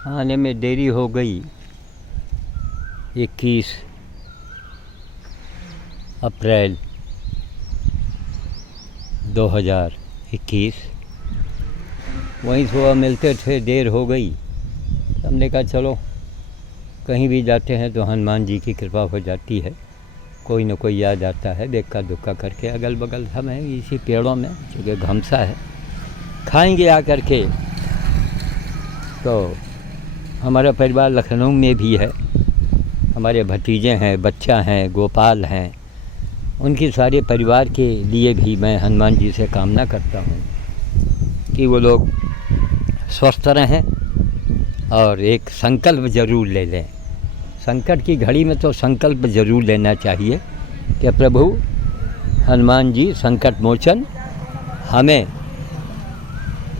आने में देरी हो गई। 21 अप्रैल 2021 वहीं सुबह मिलते थे, देर हो गई। हमने कहा चलो कहीं भी जाते हैं तो हनुमान जी की कृपा हो जाती है, कोई न कोई याद आता है। देखा दुक्का करके अगल बगल हम हैं इसी पेड़ों में, चूँकि घमसा है, खाएंगे आ करके। तो हमारा परिवार लखनऊ में भी है, हमारे भतीजे हैं, बच्चा हैं, गोपाल हैं, उनके सारे परिवार के लिए भी मैं हनुमान जी से कामना करता हूँ कि वो लोग स्वस्थ रहें और एक संकल्प ज़रूर ले लें। संकट की घड़ी में तो संकल्प ज़रूर लेना चाहिए कि प्रभु हनुमान जी संकट मोचन, हमें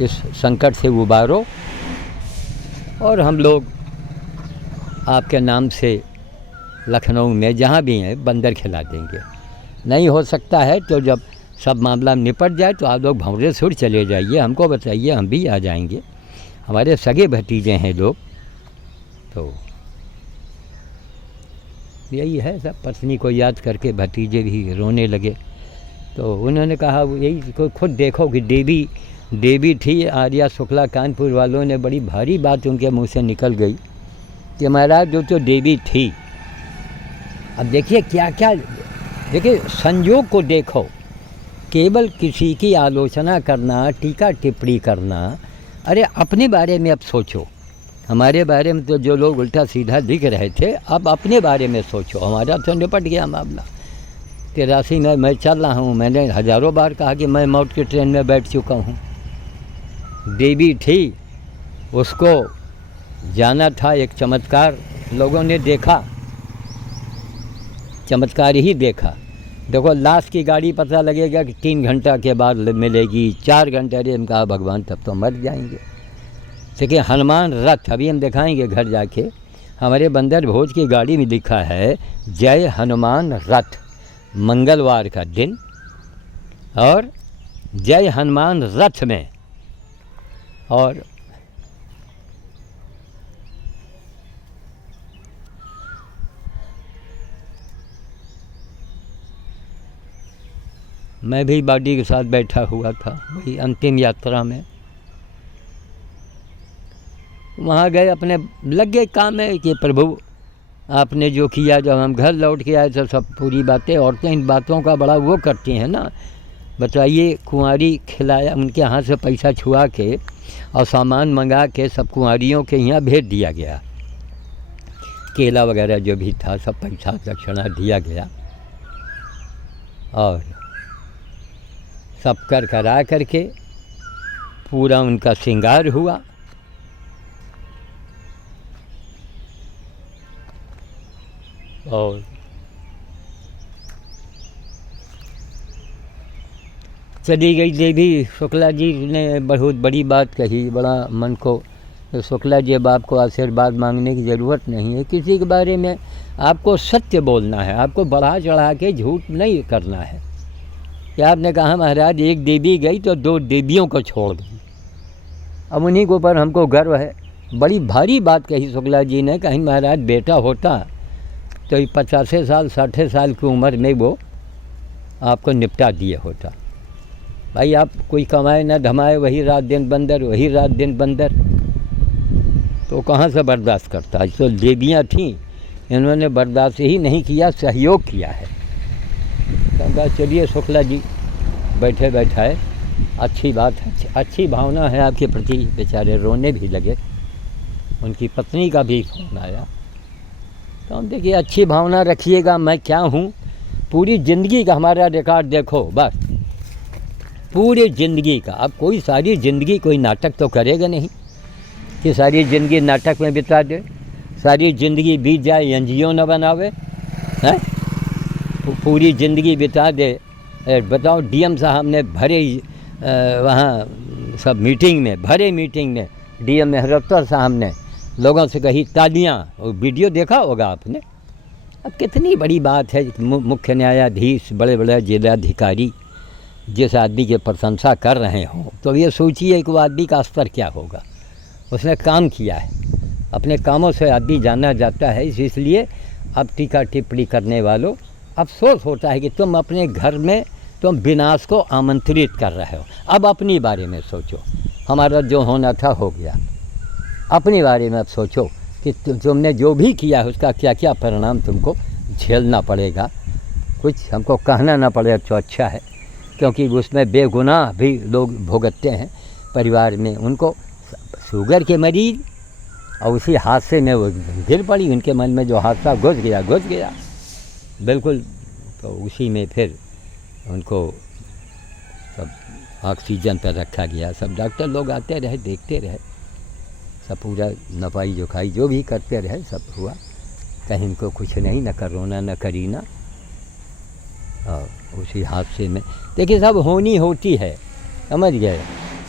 इस संकट से उबारो और हम लोग आपके नाम से लखनऊ में जहाँ भी हैं बंदर खिला देंगे। नहीं हो सकता है तो जब सब मामला निपट जाए तो आप लोग भंवरे सुर चले जाइए, हमको बताइए, हम भी आ जाएंगे। हमारे सगे भतीजे हैं लोग। तो यही है सब, पत्नी को याद करके भतीजे भी रोने लगे। तो उन्होंने कहा यही खुद देखो कि देवी थी आर्या शुक्ला, कानपुर वालों ने बड़ी भारी बात उनके मुंह से निकल गई कि महाराज जो तो देवी थी। अब देखिए क्या क्या, देखिए संयोग को देखो, केवल किसी की आलोचना करना, टीका टिप्पणी करना, अरे अपने बारे में अब सोचो। हमारे बारे में तो जो लोग उल्टा सीधा लिख रहे थे, अब अपने बारे में सोचो। हमारा तो निपट गया मामला। 83 में मैं चल रहा हूँ, मैंने हज़ारों बार कहा कि मैं मौत की ट्रेन में बैठ चुका हूँ। देवी थी, उसको जाना था, एक चमत्कार लोगों ने देखा, चमत्कार ही देखा। देखो लाश की गाड़ी पता लगेगा कि 3 घंटा के बाद मिलेगी, 4 घंटे। अरे हम कहा भगवान तब तो मर जाएंगे। देखिए हनुमान रथ, अभी हम दिखाएंगे घर जाके, हमारे बंदर भोज की गाड़ी में लिखा है जय हनुमान रथ, मंगलवार का दिन, और जय हनुमान रथ में। और मैं भी बॉडी के साथ बैठा हुआ था वही अंतिम यात्रा में। वहाँ गए, अपने लग गए काम में कि प्रभु आपने जो किया। जब हम घर लौट के आए तो सब पूरी बातें, औरतें इन बातों का बड़ा वो करती हैं ना। बताइए, कुंवारी खिलाया, उनके हाथ से पैसा छुआ के और सामान मंगा के सब कुंवारियों के यहाँ भेज दिया गया। केला वगैरह जो भी था सब पैसा दक्षिणा दिया गया और सब कर करा करके पूरा उनका श्रृंगार हुआ। और चली गई देवी। शुक्ला जी ने बहुत बड़ी बात कही, बड़ा मन को। तो शुक्ला जी, अब आपको आशीर्वाद मांगने की ज़रूरत नहीं है, किसी के बारे में आपको सत्य बोलना है, आपको बढ़ा चढ़ा के झूठ नहीं करना है। कि आपने कहा महाराज एक देवी गई तो 2 देवियों को छोड़ गई, अब उन्हीं के ऊपर हमको गर्व है। बड़ी भारी बात कही शुक्ला जी ने। कहीं महाराज बेटा होता तो 50 साल 60 साल की उम्र में वो आपको निपटा दिए होता। भाई आप कोई कमाए ना धमाए, वही रात दिन बंदर, वही रात दिन बंदर, तो कहाँ से बर्दाश्त करता। तो देवियाँ थीं, इन्होंने बर्दाश्त ही नहीं किया, सहयोग किया है। तो कहा चलिए शुक्ला जी, बैठे बैठाए, अच्छी बात है, अच्छी भावना है आपके प्रति। बेचारे रोने भी लगे। उनकी पत्नी का भी फोन आया। तो हम देखिए अच्छी भावना रखिएगा, मैं क्या हूँ, पूरी ज़िंदगी का हमारा रिकॉर्ड देखो, बस पूरी ज़िंदगी का। अब कोई सारी ज़िंदगी कोई नाटक तो करेगा नहीं कि सारी ज़िंदगी नाटक में बिता दे, सारी ज़िंदगी बीत जाए एनजीओ न बनावे हैं, पूरी ज़िंदगी बिता दे। बताओ डीएम साहब ने भरे वहाँ सब मीटिंग में, भरे मीटिंग में डीएम मेहरोत्तर साहब ने लोगों से कही तालियां, और वीडियो देखा होगा आपने। अब कितनी बड़ी बात है, मुख्य न्यायाधीश, बड़े बड़े जिलाधिकारी जिस आदमी की प्रशंसा कर रहे हों, तो ये सोचिए कि वो आदमी का स्तर क्या होगा। उसने काम किया है। अपने कामों से आदमी जाना जाता है। इसलिए अब टीका टिप्पणी करने वालों, अफसोस होता है कि तुम अपने घर में तुम विनाश को आमंत्रित कर रहे हो। अब अपनी बारे में सोचो, हमारा जो होना था हो गया। अपने बारे में अब सोचो कि तुमने जो भी किया है उसका क्या क्या परिणाम तुमको झेलना पड़ेगा। कुछ हमको कहना ना पड़े तो अच्छा है, क्योंकि उसमें बेगुनाह भी लोग भुगतते हैं परिवार में। उनको शुगर के मरीज और उसी हादसे में वो गिर पड़ी, उनके मन में जो हादसा घुस गया बिल्कुल। तो उसी में फिर उनको सब ऑक्सीजन पर रखा गया। सब डॉक्टर लोग आते रहे, देखते रहे, सब पूरा नपाई जोखाई जो भी करते रहे, सब हुआ। कहीं इनको कुछ नहीं, न कोरोना न करीना। और उसी हादसे में देखिए सब होनी होती है, समझ गए।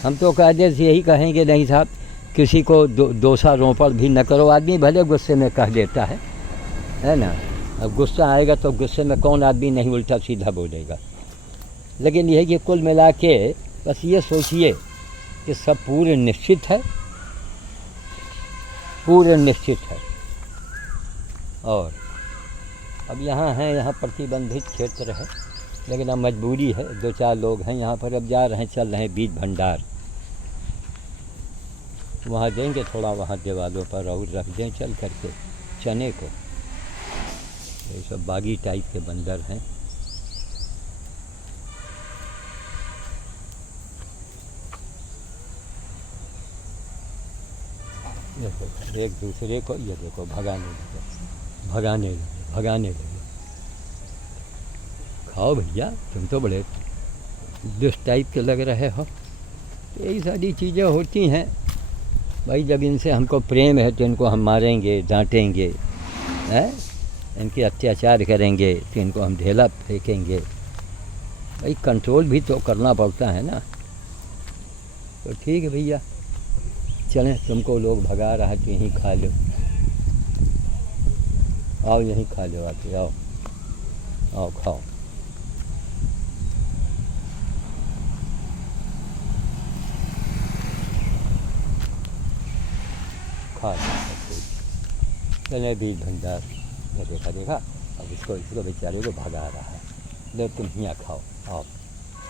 हम तो कायदे से यही कहेंगे नहीं साहब, किसी को दोषारोपण भी न करो। आदमी भले गुस्से में कह देता है ना। अब गुस्सा आएगा तो गुस्से में कौन आदमी नहीं उल्टा सीधा बोलेगा। लेकिन यह कि कुल मिला के बस ये सोचिए कि सब पूरे निश्चित है, पूरे निश्चित है। और अब यहाँ हैं, यहाँ प्रतिबंधित क्षेत्र है, लेकिन अब मजबूरी है। 2-4 लोग हैं यहाँ पर, अब जा रहे हैं, चल रहे हैं बीज भंडार। वहाँ देंगे थोड़ा, वहाँ दीवारों पर और रख दें चल करके चने को। ये सब बागी टाइप के बंदर हैं। देखो एक दूसरे को ये देखो भगाने लगे। खाओ भैया, तुम तो बड़े दुष्ट टाइप के लग रहे हो। यही सारी चीज़ें होती हैं भाई। जब इनसे हमको प्रेम है तो इनको हम मारेंगे, डांटेंगे, हैं, इनके अत्याचार करेंगे तो इनको हम ढेला फेंकेंगे। भाई कंट्रोल भी तो करना पड़ता है ना। तो ठीक है भैया, चलें, तुमको लोग भगा रहा है तो यहीं खा लो। आओ यहीं खा लो, आके आओ खाओ। खा चले बीज भंडार। देखा अब इसको बेचारे को भगा रहा है। लो तुम यहाँ खाओ,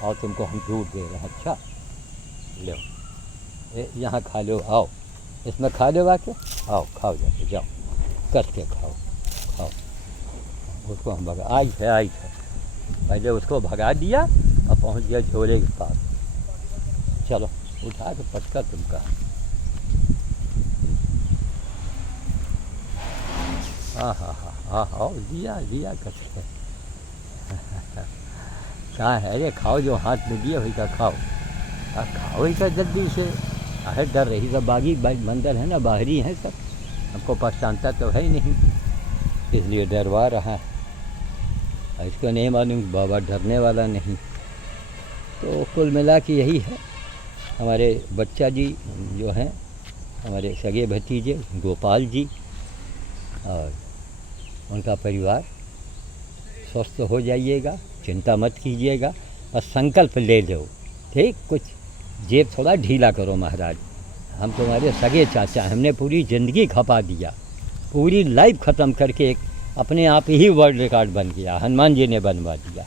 आओ तुमको हम दूध दे रहे हैं। अच्छा लो यहाँ खा लो, आओ इसमें खा लो आके, आओ खाओ, जाके जाओ करके खाओ। उसको हम भगा, आई है पहले उसको भगा दिया और पहुँच गया झोले के पास। चलो उठा के पटका तुमका। हाँ लिया कसके। क्या है रे, खाओ जो हाथ में दिए वही का खाओ। खाओ ही का जल्दी से। है डर रही सब बागी मंदिर है ना, बाहरी हैं सब, हमको पहचानता तो है ही नहीं, इसलिए डरवा रहा है। इसको नहीं मालूम बाबा डरने वाला नहीं। तो कुल मिला के यही है। हमारे बच्चा जी जो हैं, हमारे सगे भतीजे गोपाल जी और उनका परिवार स्वस्थ हो जाइएगा, चिंता मत कीजिएगा, बस संकल्प ले लो। ठीक, कुछ जेब थोड़ा ढीला करो महाराज। हम तुम्हारे सगे चाचा, हमने पूरी ज़िंदगी खपा दिया, पूरी लाइफ ख़त्म करके एक अपने आप ही वर्ल्ड रिकॉर्ड बन गया, हनुमान जी ने बनवा दिया।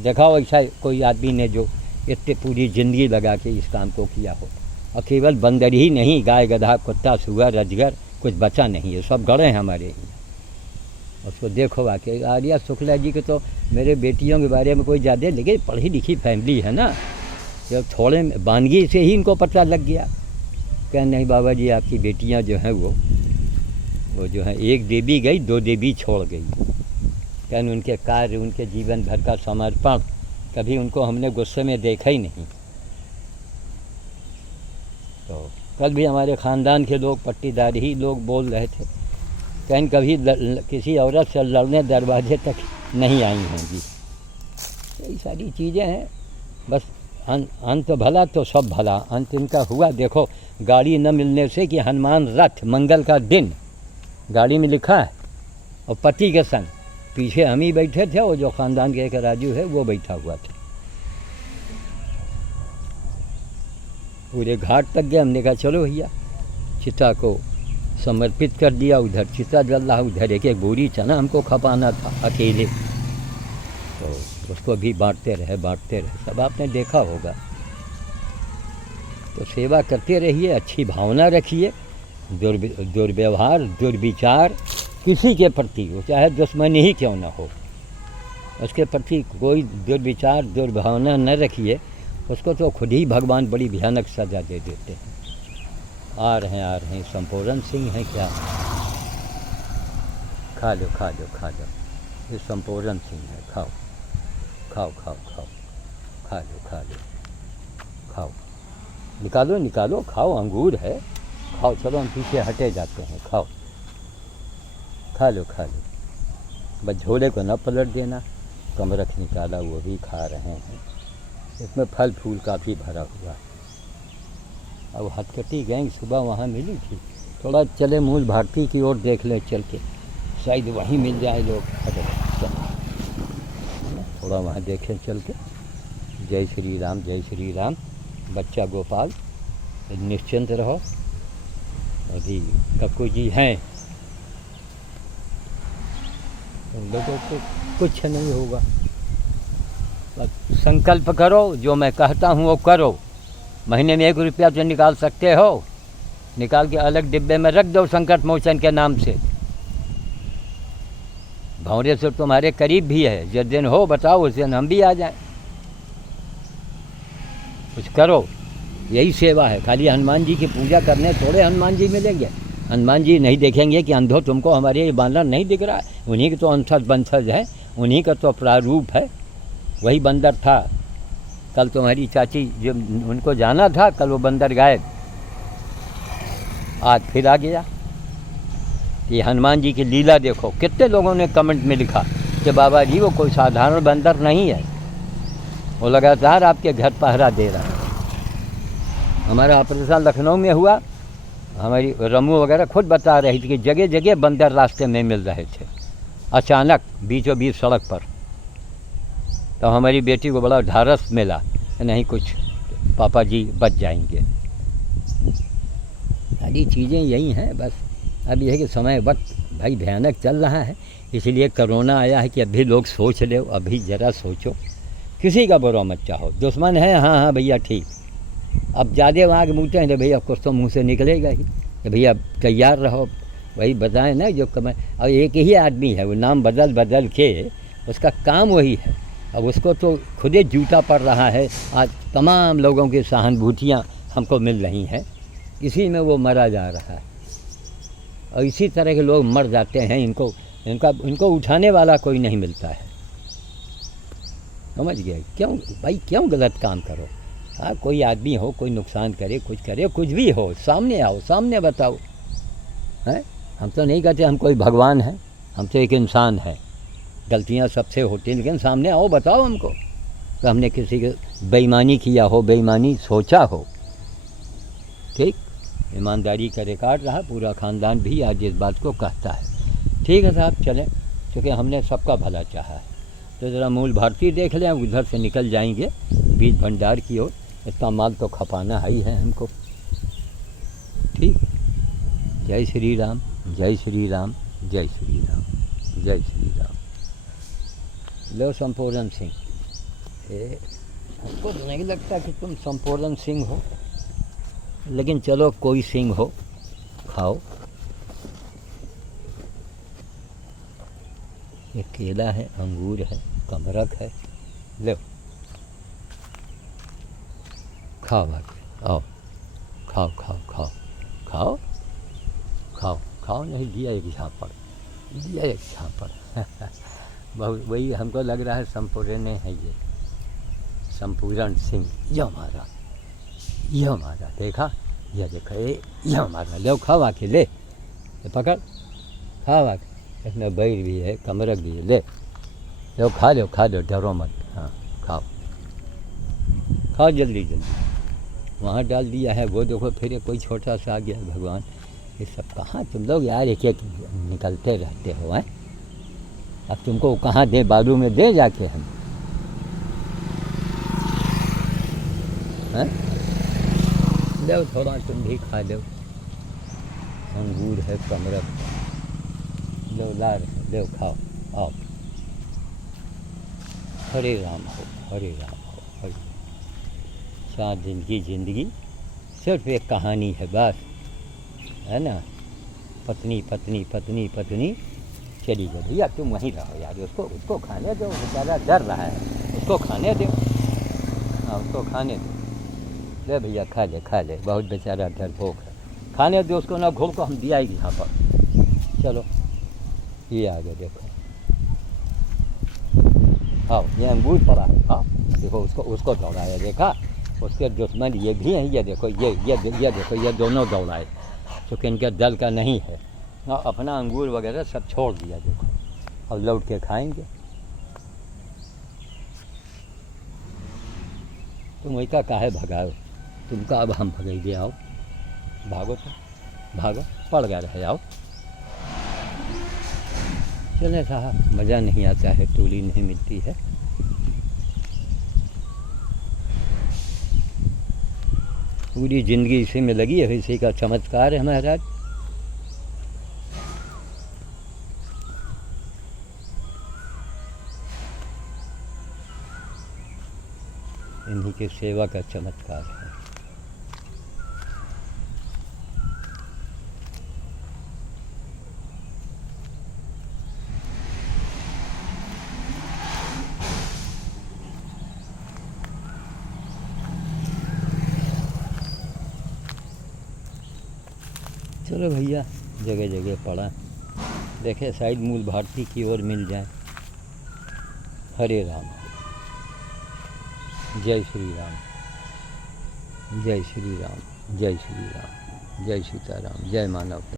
दिखाओ ऐसा कोई आदमी ने जो इतने पूरी ज़िंदगी लगा के इस काम को किया हो। और केवल बंदर ही नहीं, गाय गधा कुत्ता सुअर अजगर कुछ बचा नहीं है, सब गड़े हैं हमारे यहाँ। उसको देखो आके। आर्या शुक्ला जी के तो मेरे बेटियों के बारे में कोई ज़्यादा, लेकिन पढ़ी लिखी फैमिली है ना, जब थोड़े वानगी से ही इनको पता लग गया। कह नहीं बाबा जी आपकी बेटियां जो हैं वो जो है, एक देवी गई 2 देवी छोड़ गई। कहने उनके कार्य, उनके जीवन भर का समर्पण, कभी उनको हमने गुस्से में देखा ही नहीं। तो कल भी हमारे ख़ानदान के लोग, पट्टीदार ही लोग बोल रहे थे, कहीं कभी किसी औरत से लड़ने दरवाजे तक नहीं आई होंगी। यही सारी चीज़ें हैं। बस अंत भला तो सब भला, अंत इनका हुआ। देखो गाड़ी न मिलने से कि हनुमान रथ मंगल का दिन गाड़ी में लिखा है, और पति के संग पीछे हम ही बैठे थे, और जो ख़ानदान के एक राजू है वो बैठा हुआ था। पूरे घाट तक गए, हमने कहा चलो भैया चिता को समर्पित कर दिया। उधर चिता जल रहा, उधर एक एक बोरी चना हमको खपाना था अकेले, तो उसको भी बांटते रहे, सब आपने देखा होगा। तो सेवा करते रहिए, अच्छी भावना रखिए, दुर्व्यवहार दुर्विचार किसी के प्रति हो, चाहे दुश्मनी ही क्यों न हो, उसके प्रति कोई दुर्विचार दुर्भावना न रखिए, उसको तो खुद ही भगवान बड़ी भयानक सज़ा दे देते हैं। आ रहे हैं संपूर्ण सिंह हैं क्या? खा लो ये संपूर्ण सिंह है, खाओ निकालो, खाओ, अंगूर है, खाओ। चलो हम पीछे हटे जाते हैं, खाओ, खा लो। बस झोले को न पलट देना। कमरख निकाला, वो भी खा रहे हैं। इसमें फल फूल काफ़ी भरा हुआ है। अब हथकटी गैंग सुबह वहाँ मिली थी, थोड़ा चले मूल भारती की ओर देख ले चल के, शायद वहीं मिल जाए लोग। थोड़ा वहाँ देखें चल के। जय श्री राम। बच्चा गोपाल, निश्चिंत रहो। अभी कक्कू जी हैं, उन लोगों को कुछ नहीं होगा। बस संकल्प करो, जो मैं कहता हूँ वो करो। महीने में 1 रुपया तो निकाल सकते हो, निकाल के अलग डिब्बे में रख दो संकट मोचन के नाम से। भौरे से तुम्हारे करीब भी है, जिस दिन हो बताओ, उस दिन हम भी आ जाएं। कुछ करो, यही सेवा है। खाली हनुमान जी की पूजा करने थोड़े हनुमान जी मिलेंगे। हनुमान जी नहीं देखेंगे कि अंधो तुमको हमारे ये बानर नहीं दिख रहा है, उन्हीं के तो अंशज बंशज है, उन्हीं का तो प्रारूप है। वही बंदर था, कल तुम्हारी चाची जो उनको जाना था, कल वो बंदर गायब, आज फिर आ गया। ये हनुमान जी की लीला देखो। कितने लोगों ने कमेंट में लिखा कि बाबा जी वो कोई साधारण बंदर नहीं है, वो लगातार आपके घर पहरा दे रहा है। हमारा ऑपरेशन लखनऊ में हुआ, हमारी रमू वगैरह खुद बता रही थी कि जगह जगह बंदर रास्ते में मिल रहे थे, अचानक बीचों बीच सड़क पर। तो हमारी बेटी को बड़ा ढारस मिला, नहीं कुछ पापा जी बच जाएंगे। सारी चीज़ें यही हैं। बस अब यह है कि समय वक्त भाई भयानक चल रहा है, इसलिए कोरोना आया है कि अभी लोग सोच ले, अभी ज़रा सोचो। किसी का बुरा मत चाहो। दुश्मन है, हाँ भैया ठीक। अब ज़्यादा वहाँ के मुँहते हैं तो भैया कुछ तो मुँह से निकलेगा ही कि भैया तैयार रहो। वही बताएं ना जो कमें। और एक ही आदमी है, वो नाम बदल के उसका काम वही है। अब उसको तो खुद ही जूता पड़ रहा है। आज तमाम लोगों की सहानुभूतियाँ हमको मिल रही हैं, इसी में वो मरा जा रहा है। और इसी तरह के लोग मर जाते हैं, इनको उठाने वाला कोई नहीं मिलता है। समझ गए? क्यों गलत काम करो? हाँ, कोई आदमी हो, कोई नुकसान करे, कुछ भी हो, सामने आओ, सामने बताओ। हैं, हम तो नहीं कहते हम कोई भगवान हैं, हम तो एक इंसान हैं। गलतियाँ सबसे होती हैं, लेकिन सामने आओ, बताओ हमको तो हमने किसी के बेईमानी किया हो, बेईमानी सोचा हो। ठीक, ईमानदारी का रिकॉर्ड रहा, पूरा ख़ानदान भी आज इस बात को कहता है। ठीक है साहब, चलें, क्योंकि हमने सबका भला चाहा है। तो ज़रा मूल भारती देख लें, उधर से निकल जाएंगे बीज भंडार की ओर। इतना माल तो खपाना ही है हमको। ठीक, जय श्री राम, जय श्री राम, जय श्री राम, जय श्री राम। लो संपूर्ण सिंह, हमको नहीं लगता कि तुम संपूर्ण सिंह हो, लेकिन चलो कोई सिंह हो, खाओ। ये केला है, अंगूर है, कमरख है, लो खाओ भाई, आओ, खाओ खाओ खाओ खाओ खाओ खाओ। नहीं दिया एक झापड़, बहुत वही हमको लग रहा है संपूर्ण है ये, संपूर्ण सिंह। ये हमारा देखा, ये देखा, ये हमारा। लो खाओ आके, ले पकड़, खाओ आके। इसमें बैर भी है, कमरख भी है, ले लो, खा लो, डरो मत। हाँ, खाओ जल्दी। वहाँ डाल दिया है, वो देखो फिर कोई छोटा सा आ गया। भगवान, ये सब कहाँ तुम लोग यार एक निकलते रहते हो हैं। अब तुमको कहाँ दे, बालू में दे जाके हम हैं। लो थोड़ा तुम भी खा लो, अंगूर है कमरक का, लो लार है, लो खाओ आओ। हरे राम हो, हरे राम हो, हरे। 4 दिन की ज़िंदगी सिर्फ एक कहानी है बस, है ना। पत्नी पत्नी पत्नी पत्नी चली गई। भैया तुम वहीं रहो यार, उसको खाने दो, बेचारा डर रहा है, उसको खाने दो। हाँ उसको खाने दो, ले भैया खा ले, बहुत बेचारा डरपोक है, खाने दो उसको ना, घोल को हम दिया ही यहाँ पर। चलो ये आ गए देखो, आओ ये अंगूर पड़ा है, हाँ देखो उसको दौड़ाया, देखा उसके दुश्मन ये भी हैं, ये देखो ये देखो ये दोनों दौड़ाए, क्योंकि इनके दल का नहीं है। और अपना अंगूर वगैरह सब छोड़ दिया देखो, अब लौट के खाएंगे। तुम वही का काहे भगाओ, तुमका अब हम भगेंगे, आओ भागो, तो भागो, पड़ गया रहे, आओ। चले साहब, मज़ा नहीं आता है, तूली नहीं मिलती है। पूरी ज़िंदगी इसी में लगी है, इसी का चमत्कार है महाराज। इन्हीं की सेवा का चमत्कार है। चलो भैया, जगह जगह पड़ा, देखे शायद मूल भारती की ओर मिल जाए। हरे राम, जय श्री राम, जय श्री राम, जय श्री राम, जय सीताराम, जय मानवता।